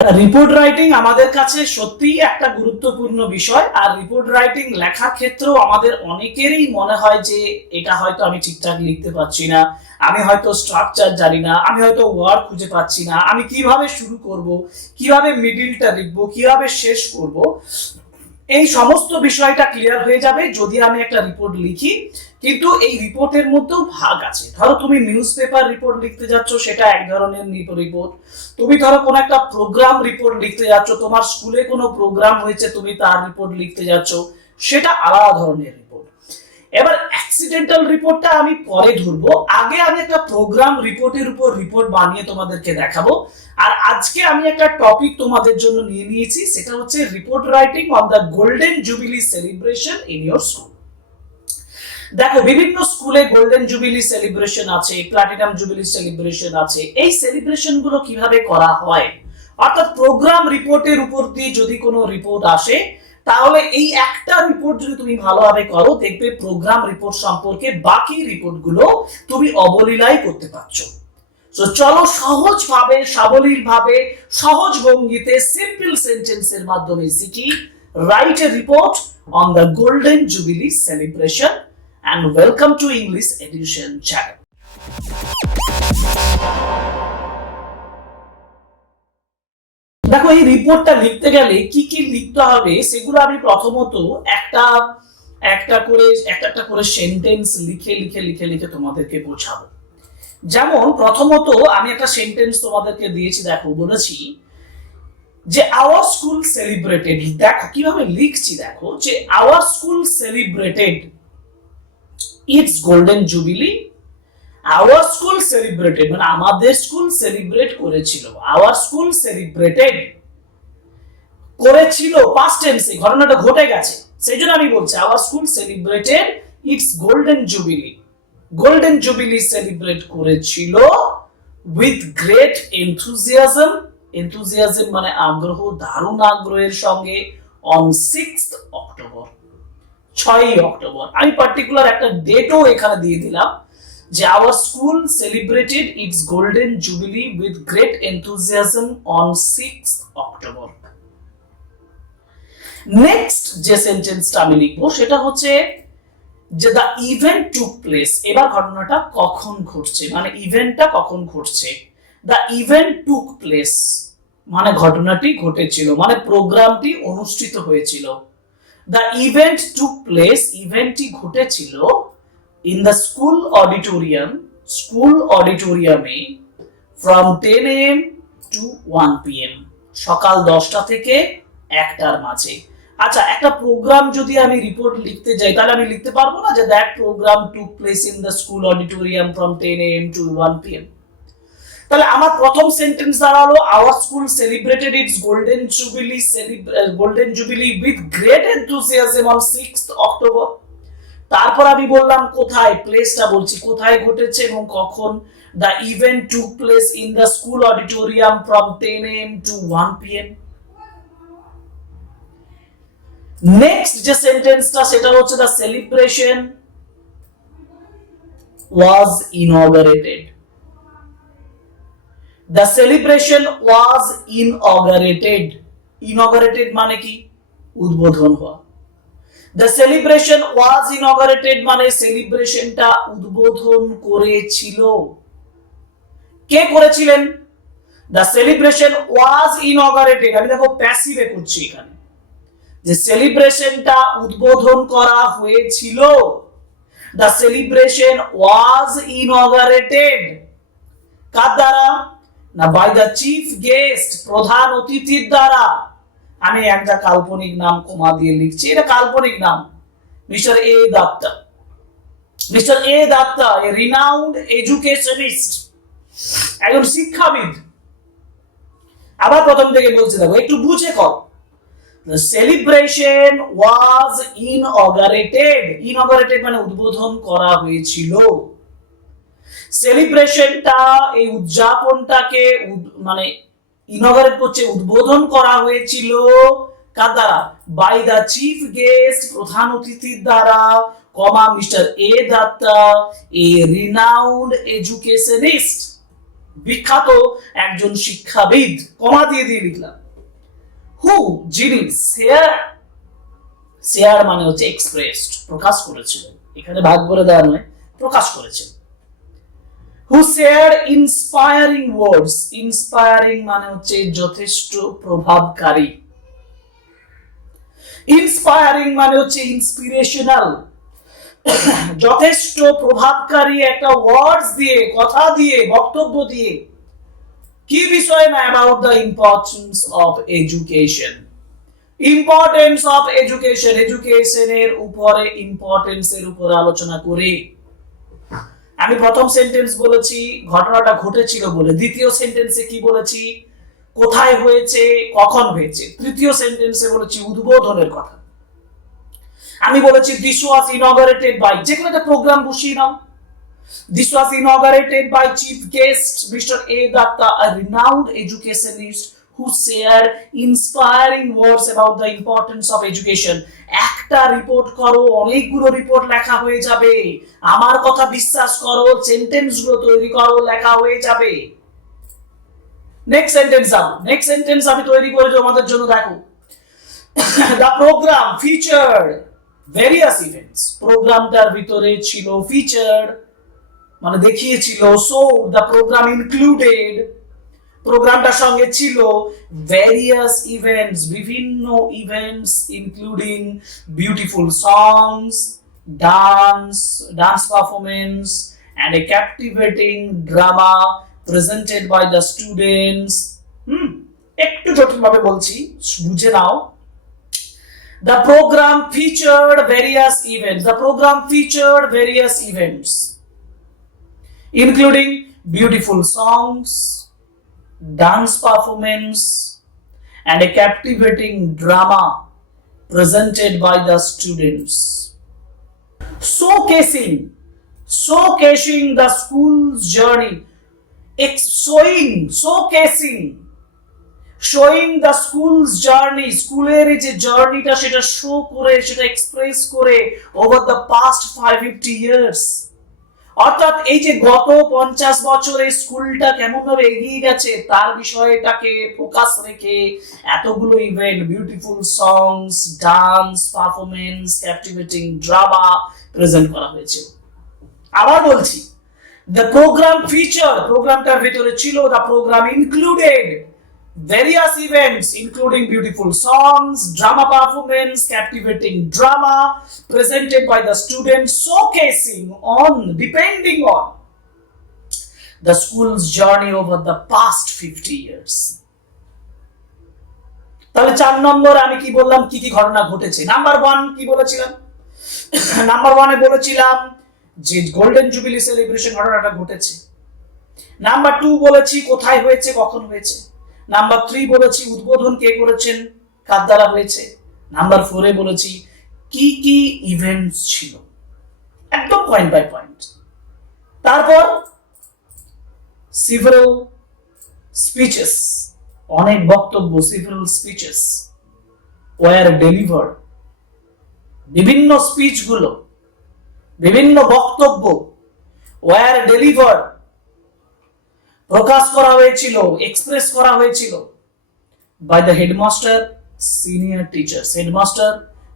Report writing আমাদের কাছে সত্যিই একটা গুরুত্বপূর্ণ বিষয়। আর রিপোর্ট রাইটিং লেখার ক্ষেত্রেও আমাদের অনেকেরই মনে হয় যে এটা হয়তো আমি ঠিকঠাক লিখতে পারছি না, আমি হয়তো স্ট্রাকচার জানি না, আমি হয়তো ওয়ার্ড খুঁজে পাচ্ছি না, আমি কিভাবে শুরু করব, কিভাবে মিডিলটা লিখবো, কিভাবে শেষ করব। এই সমস্ত বিষয়টা ক্লিয়ার হয়ে যাবে যদি আমি একটা রিপোর্ট লিখি। কিন্তু এই রিপোর্টের মধ্যেও ভাগ আছে। ধরো তুমি নিউজ পেপার রিপোর্ট লিখতে যাচ্ছ, সেটা এক ধরনের রিপোর্ট। তুমি ধরো কোন একটা প্রোগ্রাম রিপোর্ট লিখতে যাচ্ছ, তোমার স্কুলে কোনো প্রোগ্রাম হয়েছে, তুমি তার রিপোর্ট লিখতে যাচ্ছ, সেটা আলাদা ধরনের রিপোর্ট। এবার অ্যাক্সিডেন্টাল রিপোর্টটা আমি পরে ধরবো, আগে আমি একটা প্রোগ্রাম রিপোর্টের উপর রিপোর্ট বানিয়ে তোমাদেরকে দেখাবো। আর আজকে আমি একটা টপিক তোমাদের জন্য নিয়ে নিয়েছি, সেটা হচ্ছে report writing on the golden jubilee celebration in your school. দেখো, বিভিন্ন স্কুলে গোল্ডেন জুবিলি সেলিব্রেশন আছে, প্লাটিনাম জুবিলি সেলিব্রেশন আছে। এই সেলিব্রেশন গুলো কিভাবে করা হয়, অর্থাৎ প্রোগ্রাম রিপোর্টের উপর দিয়ে যদি কোনো রিপোর্ট আসে, তাহলে এই একটা রিপোর্ট যদি তুমি ভালোভাবে করো, দেখবে প্রোগ্রাম রিপোর্ট সম্পর্কে বাকি রিপোর্ট গুলো তুমি অবলীলায় করতে পারছো। তো চলো সহজ ভাবে, সাবলীল ভাবে, সহজ ভঙ্গিতে, সিম্পল সেন্টেন্সের মাধ্যমে শিখি write a report on the golden jubilee celebration. and welcome to English Education Channel. দেখো, এই রিপোর্টটা লিখতে গেলে কি কি লিখতে হবে সেগুলো আমি প্রথমত একটা একটা করে সেন্টেন্স লিখে লিখে লিখে লিখে তোমাদেরকে বোঝাবো। যেমন প্রথমত আমি একটা সেন্টেন্স তোমাদেরকে দিয়েছি, দেখো বলেছি যে আওয়ার স্কুল সেলিব্রেটেড। দেখো কিভাবে লিখছি, দেখো যে hour school celebrated its golden jubilee. Hour school celebrated মানে আমাদের স্কুল সেলিব্রেট করেছিল। আওয়ার স্কুল সেলিব্রেটেড করেছিল, পাস্ট টেন্সে, ঘটনাটা ঘটে গেছে, সেই জন্য আমি বলছি hour school celebrated its golden jubilee. Golden jubilee celebrate করেছিল উইথ গ্রেট এনথুজিয়াজম। এনথুজিয়াজম মানে আগ্রহ, দারুণ আগ্রহের সঙ্গে, অন 6th অক্টোবর, 6ই অক্টোবর। আমি পার্টিকুলার একটা ডেটও এখানে দিয়ে দিলাম যে hour school celebrated its golden jubilee with great enthusiasm on 6th October. Next যে সেন্টেন্সটা আমি লিখবো সেটা হচ্ছে যে দ্য ইভেন্ট টুক প্লেস। এবার ঘটনাটা কখন ঘটছে, মানে ইভেন্টটা কখন ঘটছে। দ্য ইভেন্ট টুক প্লেস মানে ঘটনাটি ঘটেছিল, মানে প্রোগ্রামটি অনুষ্ঠিত হয়েছিল। The event took place, ইভেন্টটি ঘটেছিল in the school auditorium, school অডিটোরিয়ামে, from 10 am to 1 pm, সকাল 10টা থেকে 1টার মাঝে। আচ্ছা, একটা প্রোগ্রাম যদি আমি রিপোর্ট লিখতে যাই, তাহলে আমি লিখতে পারবো না যে that program took place in the school auditorium from 10 am to 1 pm। তাহলে আমার প্রথম সেন্টেন্স দাঁড়ালো hour school celebrated its golden jubilee with great enthusiasm on 6th October. তারপর আমি বললাম কোথায়, প্লেসটা বলছি কোথায় ঘটেছে এবং কখন। The event took place in the school auditorium from 10 am to 1 pm। Next যে সেন্টেন্সটা সেটা হচ্ছে the celebration was inaugurated. The celebration was inaugurated. Inaugurated মানে কি, উদ্বোধন হওয়া। The celebration was inaugurated মানে সেলিব্রেশনটা উদ্বোধন করেছিল। কে করেছিলেন? The celebration was inaugurated, আমি দেখো প্যাসিভে করছি এখানে, যে সেলিব্রেশনটা উদ্বোধন করা হয়েছিল। The celebration was inaugurated কার দ্বারা না, বাই দ্য চিফ গেস্ট, প্রধান অতিথির দ্বারা। আমি একটা কাল্পনিক নাম কমা দিয়ে লিখছি, এটা কাল্পনিক নাম, mister A Dutta. Mister A Dutta a renowned educationist, একজন শিক্ষাবিদ। আবার প্রথম থেকে বলছি, দেখো একটু বুঝে কর। The celebration was inaugurated. Inaugurated মানে উদ্বোধন করা হয়েছিল। সেলিব্রেশনটা, এই উদযাপনটাকে মানে ইনঅগারেট করছে, উদ্বোধন করা হয়েছিল কার দ্বারা? বাই দ্য চিফ গেস্ট, প্রধান অতিথির দ্বারা, mister A Dutta a renowned educationist, বিখ্যাত একজন শিক্ষাবিদ, কমা দিয়ে দিয়ে লিখলাম। হু, যিনি, শেয়ার, শেয়ার মানে হচ্ছে এক্সপ্রেসড, প্রকাশ করেছিলেন, এখানে ভাগ করে দেওয়া নয়, প্রকাশ করেছেন। হু শেয়ার ইন্সপায়ারিং ওয়ার্ডস, ইন্সপায়ারিং মানে হচ্ছে যথেষ্ট প্রভাবকারী, ইন্সপায়ারিং মানে হচ্ছে ইন্সপিরেশনাল, যথেষ্ট প্রভাবকারী একটা ওয়ার্ডস দিয়ে, কথা দিয়ে, বক্তব্য দিয়ে, কি বিষয় না, about the importance of education, importance of education, এডুকেশনের উপরে, ইম্পর্টেন্সের উপরে আলোচনা করে। আমি প্রথম সেন্টেন্স বলেছি ঘটনাটা ঘটেছিল বলে, দ্বিতীয় সেন্টেন্সে কি বলেছি, কোথায় হয়েছে, কখন হয়েছে, তৃতীয় সেন্টেন্সে বলেছি উদ্বোধনের কথা। আমি বলেছি দিস ওয়াজ ইনঅগারেটেড বাই, যে কোনো একটা প্রোগ্রাম বসিয়ে নাও, this was inaugurated by chief guest mister A Dutta, a renowned educationist who shared inspiring words about the importance of education. একটা রিপোর্ট করো, অনেকগুলো রিপোর্ট লেখা হয়ে যাবে, আমার কথা বিশ্বাস করো, সেন্টেন্স গুলো তৈরি করো, লেখা হয়ে যাবে। নেক্সট সেন্টেন্স যাও, নেক্সট সেন্টেন্স আমি তৈরি করেছি আমাদের জন্য, দেখো। The program featured various events, প্রোগ্রামটার ভিতরে ছিল ফিচার্ড মানে দেখিয়েছিল, সো দ্য প্রোগ্রাম ইনক্লুডেড, প্রোগ্রামটার সঙ্গে ছিল ভেরিয়াস ইভেন্টস, বিভিন্ন events, including beautiful songs, dance performance and a captivating drama presented by the students. একটু জটিল ভাবে বলছি, বুঝে নাও। The program featured various events. The program featured various events, including beautiful songs, dance performance, and a captivating drama presented by the students. Showcasing the school's journey. Showing the school's journey, স্কুলের এই যে জার্নিটা সেটা show করে, সেটা express করে over the past 550 years, অর্থাৎ এই যে গত 50 বছরে স্কুলটা কেমন ভাবে এগিয়ে গেছে তার বিষয়টাকে ফোকাস রেখে এতগুলো event, beautiful songs, dance performance, captivating drama present করা হয়েছে। আবার বলছি, the program feature, প্রোগ্রামটার ভিতরে ছিল, the program included various events including beautiful songs, drama performance, captivating drama presented by the students, showcasing on, depending on the school's journey over the past 50 years. তাহলে 4 নম্বর আমি কি বললাম, কি কি ঘটনা ঘটেছে। নাম্বার 1 কি বলেছিলাম, নাম্বার 1 এ বলেছিলাম যে গোল্ডেন জুবিলি সেলিব্রেশন ঘটনাটা ঘটেছে। নাম্বার 2 বলেছি কোথায় হয়েছে, কখন হয়েছে। নাম্বার 3 বলেছি উদ্বোধন কে করেছেন, কার দ্বারা হয়েছে। নাম্বার 4 এ বলেছি কি কি ইভেন্টস ছিল, একদম পয়েন্ট বাই পয়েন্ট। তারপর several speeches, অনেক বক্তব্য, several speeches were delivered, বিভিন্ন স্পিচগুলো, বিভিন্ন বক্তব্য were delivered, প্রকাশ করা হয়েছিল, এক্সপ্রেস করা হয়েছিল by the headmaster, senior teachers, headmaster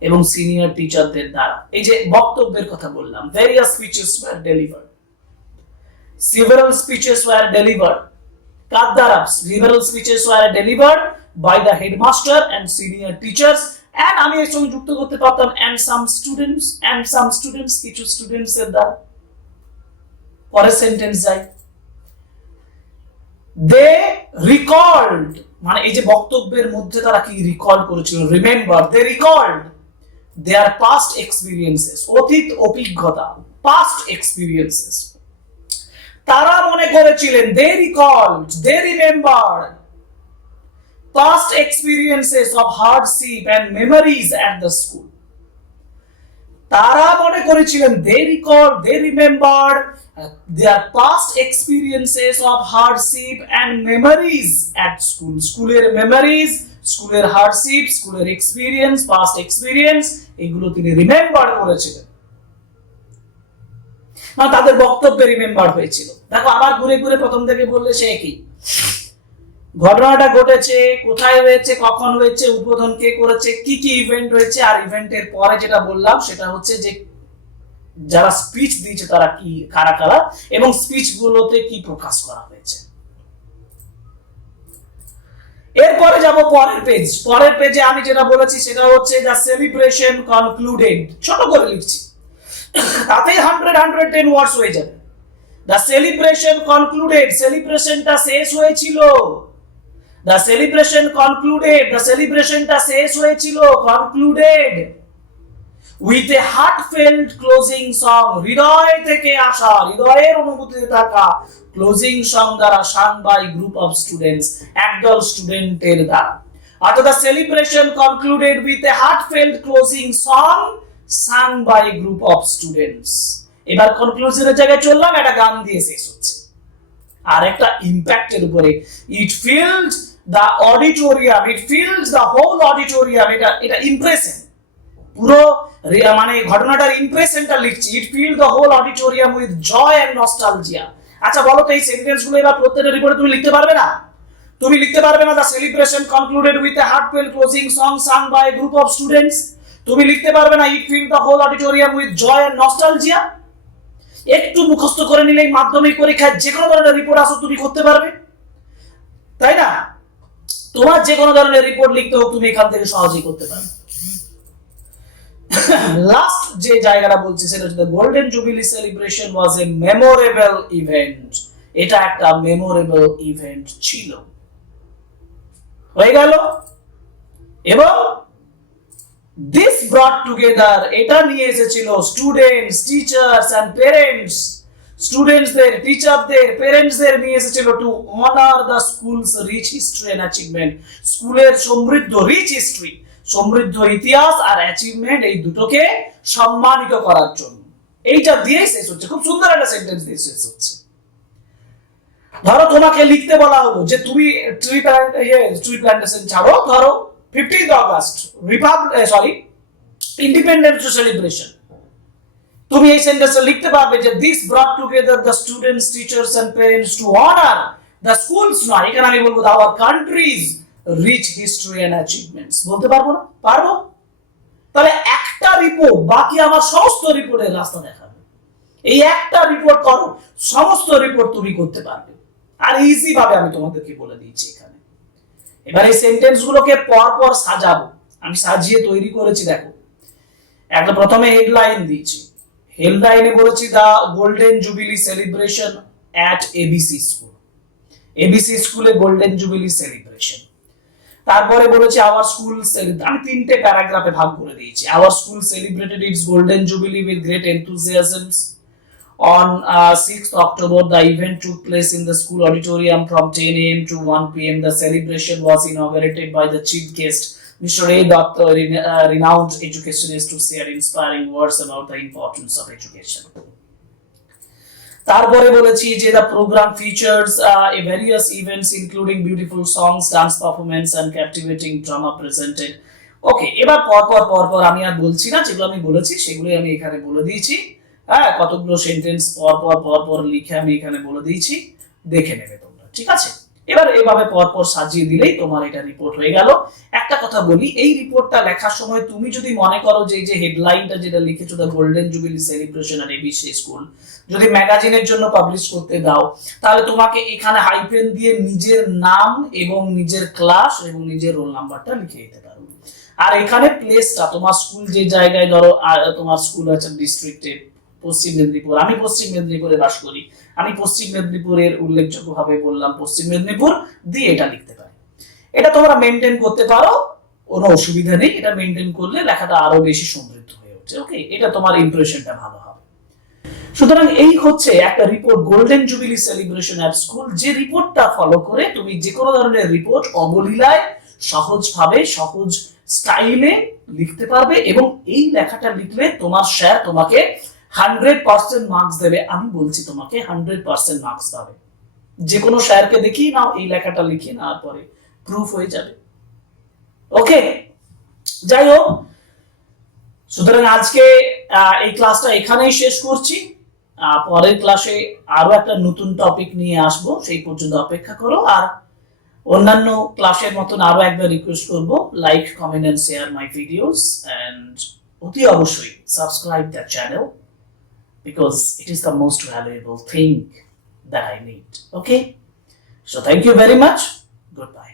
এবং সিনিয়র টিচারদের দ্বারা। এই যে বক্তব্যের কথা বললাম, various speeches were delivered, several speeches were delivered, কার দ্বারা, several speeches were delivered by the headmaster and senior teachers, and আমি এর সঙ্গে যুক্ত করতে পারতাম and some students, কিছু স্টুডেন্টস এর দ্বারা। পরের সেন্টেন্স যাই, they recalled, মানে এই যে বক্তব্যের মধ্যে তারা কি রিকল করেছিল, remember, they recalled their past experiences, অতীত অভিজ্ঞতা, past experiences, তারা মনে করেছিলেন, they recalled, they remembered past experiences of hardship and memories at the school. তারা মনে করেছিলেন, they recalled, they remembered their past experiences of hardship and memories at school. স্কুলের memories, স্কুলের হার্ডশিপ, স্কুলের এক্সপেরিয়েন্স, পাস্ট এক্সপেরিয়েন্স, এগুলো তিনি remember করেছিলেন। মানে তাদের বক্তব্যে রিমেম্বার হয়েছিল। দেখো আবার ঘুরে ঘুরে প্রথম থেকে বললে সে একই ঘটনাটা ঘটেছে, কোথায় হয়েছে, কখন হয়েছে, উদ্বোধন কে করেছে, কি কি ইভেন্ট হয়েছে, আর ইভেন্টের পরে যেটা বললাম সেটা হচ্ছে যে যারা স্পিচ দিয়েছে তারা কি, কারা কারা, এবং স্পিচ গুলোতে কি প্রকাশ করা হয়েছে। এরপরে যাব পরের পেজ। পরের পেজে আমি যেটা বলেছি সেটা হচ্ছে দ্য সেলিব্রেশন কনক্লুডেড, ছোট করে লিখছি, তাতেই 110 ওয়ার্ডস হয়ে যাবে। দ্য সেলিব্রেশন কনক্লুডেড, সেলিব্রেশনটা শেষ হয়েছিল। দ্য সেলিব্রেশন কনক্লুডেড, দ্য সেলিব্রেশনটা শেষ হয়েছিল, concluded with a heartfelt closing song, হৃদয় থেকে আসা, হৃদয়ের অনুভূতিতে থাকা ক্লোজিং সং দ্বারা sung by group of students, একদল স্টুডেন্টের দ্বারা। অর্থাৎ the celebration concluded with a heartfelt closing song sung by group of students. এবার কনক্লুশনের জায়গায় চললাম, একটা গান দিয়ে শেষ হচ্ছে। আর একটা ইম্প্যাক্টের উপরে, it filled the auditorium, it filled the whole auditorium, এটা ইমপ্রেশন, পুরো মানে ঘটনাটার ইমপ্রেশনটা লিখছি। It filled the whole auditorium with joy and nostalgia. আচ্ছা বলো তো এই সেন্টেন্সগুলো এবার প্রত্যেকটা রিপোর্টে তুমি লিখতে পারবে না? তুমি লিখতে পারবে না the celebration concluded with a heartfelt closing song sung by a group of students? তুমি লিখতে পারবে না it filled the whole auditorium with joy and nostalgia? একটু মুখস্থ করে নিলেই মাধ্যমিক পরীক্ষায় যে কোনো ধরনের রিপোর্ট আসো তুমি করতে পারবে, তাই না? তোমার যে কোনো ধরনের রিপোর্ট লিখতে হোক তুমি এখান থেকে সহজেই করতে পারবে। লাস্ট যে জায়গাটা বলছি সেটা হচ্ছে golden jubilee celebration was a memorable event, এটা একটা মেমোরেবল ইভেন্ট ছিল। হয়ে গেল। এবং দিস ব্রট টুগেদার, এটা নিয়ে এসেছিল স্টুডেন্টস, টিচার্স এন্ড পেরেন্টস, স্টুডেন্টসদের, টিচারদের, পেরেন্টসদের নিয়ে এসেছিল to honour the school's rich history and achievement, স্কুলের সমৃদ্ধ রিচ হিস্ট্রি, সমৃদ্ধ ইতিহাস আর অ্যাচিভমেন্ট, এই দুটোকে সম্মানিত করার জন্য। এইটা দিয়েই শেষ হচ্ছে, খুব সুন্দর একটা সেন্টেন্স দিয়ে শেষ হচ্ছে। ধরো তোমাকে লিখতে বলা হলো যে তুমি ট্রি প্ল্যান্টেশন ছাড়ো, ধরো 15th অগস্ট ইন্ডিপেন্ডেন্স সেলিব্রেশন, তুমি এই সেন্টেন্সটা লিখতে পারবে যে this brought together the students, teachers and parents to honour the school's, নয় এখানে আমি বলবো our country's rich history and achievements. বলতে পারবো না? পারবো। তাহলে একটা রিপোর্ট বাকি আমার সমস্ত রিপোর্টের রাস্তা দেখাবে। এই একটা রিপোর্ট করো, সমস্ত রিপোর্ট তুমি করতে পারবে। আর ইজি ভাবে আমি তোমাদেরকে বলে দিয়েছি এখানে। এবার এই সেন্টেন্স গুলোকে পর পর সাজাবো, আমি সাজিয়ে তৈরি করেছি। দেখো একটা প্রথমে হেডলাইন দিয়েছি, হেডলাইনে বলেছি the golden jubilee celebration at ABC school, ABC স্কুলে গোল্ডেন জুবিলি সেলিব্রেশন। তারপরে বলেছি আওয়ার স্কুল, আমি তিনটে প্যারাগ্রাফে ভাগ করে দিয়েছি। Our school celebrated its golden jubilee with great enthusiasms on 6th October. The event took place in the school auditorium from 10 a.m. to 1 p.m. The celebration was inaugurated by the chief guest, Mr. A. Dr. Renowned educationist, to share inspiring words about the importance of education. তারপরে বলেছি যে the program features various events including beautiful songs, dance performance and captivating drama presented. ওকে, এবার পর আমি আর বলছি না, যেগুলো আমি বলেছি সেগুলোই আমি এখানে বলে দিয়েছি। হ্যাঁ, কতগুলো সেন্টেন্স পর লিখে আমি এখানে বলে দিয়েছি, দেখে নেবে তোমরা, ঠিক আছে? এবার এভাবে পর সাজিয়ে দিলেই তোমার এটা রিপোর্ট হয়ে গেল। একটা কথা বলি, এই রিপোর্টটা লেখার সময় তুমি যদি মনে করো যে এই যে হেডলাইনটা যেটা লিখেছো দ্য গোল্ডেন জুবিলি সেলিব্রেশন আর এবিসি স্কুল, যদি ম্যাগাজিনের জন্য পাবলিশ করতে দাও, তাহলে তোমাকে এখানে হাইফেন দিয়ে নিজের নাম এবং নিজের ক্লাস এবং নিজের রোল নাম্বারটা লিখে দিতে পারো। আর এখানে প্লেসটা তোমার স্কুল যে জায়গায়, ধরো তোমার স্কুল আছে ডিস্ট্রিক্টে পশ্চিম মেদিনীপুর, আমি পশ্চিম মেদিনীপুরে বাস করি, আমি পশ্চিম মেদিনীপুরের উল্লেখযোগ্যভাবে বললাম পশ্চিম মেদিনীপুর দিয়ে এটা লিখতে পারি। এটা তোমরা মেনটেন করতে পারো, কোনো অসুবিধা নেই। এটা মেনটেন করলে লেখাটা আরো বেশি সমৃদ্ধ হয়ে উঠছে। ওকে, এটা তোমার ইমপ্রেশনটা ভালো হবে। সুতরাং এই হচ্ছে একটা report, golden jubilee celebration at school. যে রিপোর্টটা ফলো করে তুমি যে কোনো ধরনের রিপোর্ট অবলীলায় সহজভাবে, সহজ স্টাইলে লিখতে পারবে, এবং এই লেখাটা লিখলে তোমার স্যার তোমাকে 100% মার্কস দেবে। আমি বলছি তোমাকে 100% মার্কস পাবে। যে কোনো স্যারকে দেখিয়ে নাও, এই লেখাটা লিখে নেওয়ার পরে প্রুফ হয়ে যাবে। ওকে, যাই হোক, সুতরাং আজকে এই ক্লাসটা এখানেই শেষ করছি। পরের ক্লাসে আরো একটা নতুন টপিক নিয়ে আসবো, সেই পর্যন্ত অপেক্ষা করো। আর অন্যান্য ক্লাসের মতন আরো একবার রিকোয়েস্ট করব, like, comment and share my videos, and অতি অবশ্যই subscribe the channel because it is the most valuable thing that I need. Okay, so thank you very much. Goodbye.